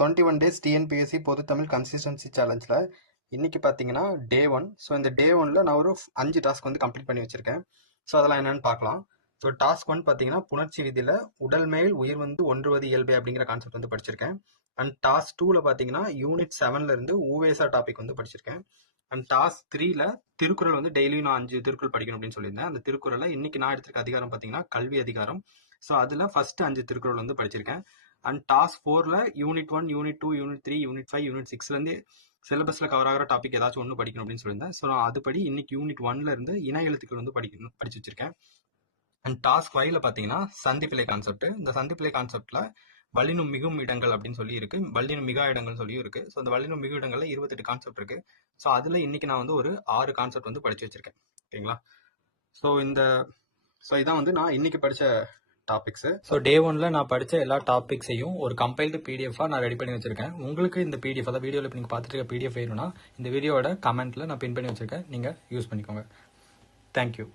21 days TNPSC பொது Tamil consistency சேலஞ்சில் இன்னைக்கு பார்த்தீங்கன்னா டே 1. ஸோ இந்த டே 1ல் நான் ஒரு 5 டாஸ்க் வந்து கம்ப்ளீட் பண்ணி வச்சிருக்கேன். ஸோ அதெல்லாம் என்னென்னு பார்க்கலாம். ஸோ டாஸ்க் 1 பார்த்தீங்கன்னா புணர்ச்சி விதியில் உடல் மேல் உயிர் வந்து ஒன்றுவது இயல்பு அப்படிங்கிற கான்செப்ட் வந்து படிச்சிருக்கேன். அண்ட் டாஸ்க் 2ல் பார்த்தீங்கன்னா யூனிட் 7ல இருந்து ஊவேசா டாபிக் வந்து படிச்சிருக்கேன். அண்ட் டாஸ்க் 3ல திருக்குறள் வந்து டெய்லியும் நான் 5 திருக்குறள் படிக்கணும் அப்படின்னு சொல்லியிருந்தேன். அந்த திருக்குறளை இன்னைக்கு நான் எடுத்திருக்க அதிகாரம் பார்த்தீங்கன்னா கல்வி அதிகாரம். ஸோ அதில் ஃபர்ஸ்ட் 5 திருக்குறள் வந்து படிச்சிருக்கேன். அண்ட் டாஸ்க் 4ல unit 1, unit 2, unit 3, unit 5, unit 6லேருந்து சிலபஸில் கவர் ஆகிற டாபிக் ஏதாச்சும் ஒன்று படிக்கணும் அப்படின்னு சொல்லியிருந்தேன். ஸோ நான் அதுபடி இன்னைக்கு யூனிட் 1ல இருந்து இன எழுத்துக்கள் வந்து படிச்சு வச்சிருக்கேன். அண்ட் டாஸ்க் 5ல பார்த்தீங்கன்னா சந்திப்பிலை கான்செப்ட். இந்த சந்திப்பிலை கான்செப்ட்ல வல்லினம் மிகும் இடங்கள் அப்படின்னு சொல்லி இருக்கு, வல்லினம் மிகா இடங்கள் சொல்லியும் இருக்கு. ஸோ இந்த வல்லினம் மிகு இடங்கள்ல 28 கான்செப்ட் இருக்கு. ஸோ அதுல இன்னைக்கு நான் வந்து ஒரு 6 கான்செப்ட் வந்து படிச்சு வச்சிருக்கேன். ஓகேங்களா? ஸோ இதான் வந்து நான் இன்னைக்கு படிச்ச டாபிக்ஸ். ஸோ டே 1ல நான் படித்த எல்லா டாபிக்ஸையும் ஒரு கம்பைல்டு பிடிஎஃபாக நான் ரெடி பண்ணி வச்சிருக்கேன். உங்களுக்கு இந்த பிடிஎஃப், அதாவது வீடியோவில் இப்போ நீங்கள் பார்த்துட்டு இருக்க பிடிஎஃப் வேணும்னா இந்த வீடியோட கமெண்ட்டில் நான் பின் பண்ணி வச்சிருக்கேன், நீங்கள் யூஸ் பண்ணிக்கோங்க. தேங்க்யூ.